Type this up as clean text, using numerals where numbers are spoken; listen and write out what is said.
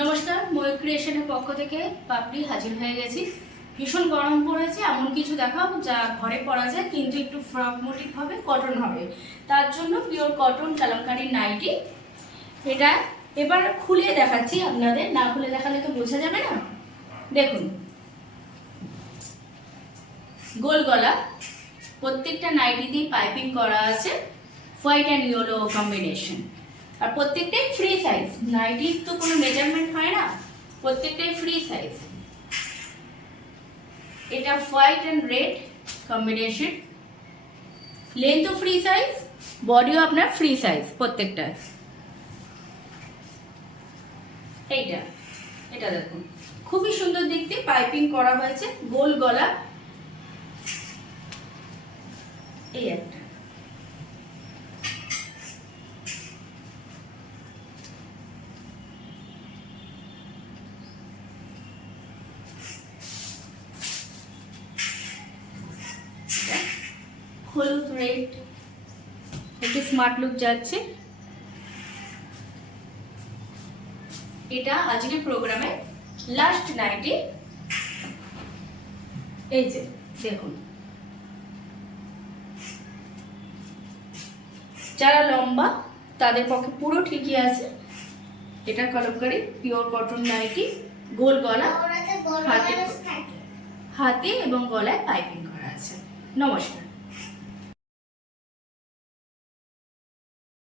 নমস্কার, ময়ূর ক্রিয়েশনের পক্ষ থেকে পাপড়ি হাজির হয়ে গেছি। ভীষণ গরম পড়েছে, এমন কিছু দেখাও যা ঘরে পরা যায় কিন্তু একটু ফ্রক মোটিভ হবে, কটন হবে। তার জন্য পিওর কটন কালামকারী নাইটি। এটা এবার খুলে দেখাচ্ছি আপনাদের, না খুলে দেখালে তো বোঝা যাবে না। দেখুন, গোল গলা, প্রত্যেকটা নাইটিতেই পাইপিং করা আছে, হোয়াইট অ্যান্ড ইয়েলো কম্বিনেশন। আর প্রত্যেকটাই ফ্রি সাইজ, নাইটির তো কোনো মেজারমেন্ট হয় না, প্রত্যেকটাই ফ্রি সাইজ। এটা হোয়াইট অ্যান্ড রেড কম্বিনেশন, লেন্থও ফ্রি সাইজ, বডিও আপনার ফ্রি সাইজ প্রত্যেকটা। এটা দেখুন, খুবই সুন্দর দেখতে, পাইপিং করা হয়েছে, গোল গলা। এই একটা, হলুদ রেড, একটু স্মার্ট লুক যাচ্ছে। এটা আজকের প্রোগ্রামে লাস্ট নাইটি। এই যে দেখুন, যারা লম্বা তাদের পক্ষে পুরো ঠিকই আছে। এটা কলমকারী পিওর কটন নাইটি, গোল গলা, হাতে এবং গলায় পাইপিং করা আছে। নমস্কার।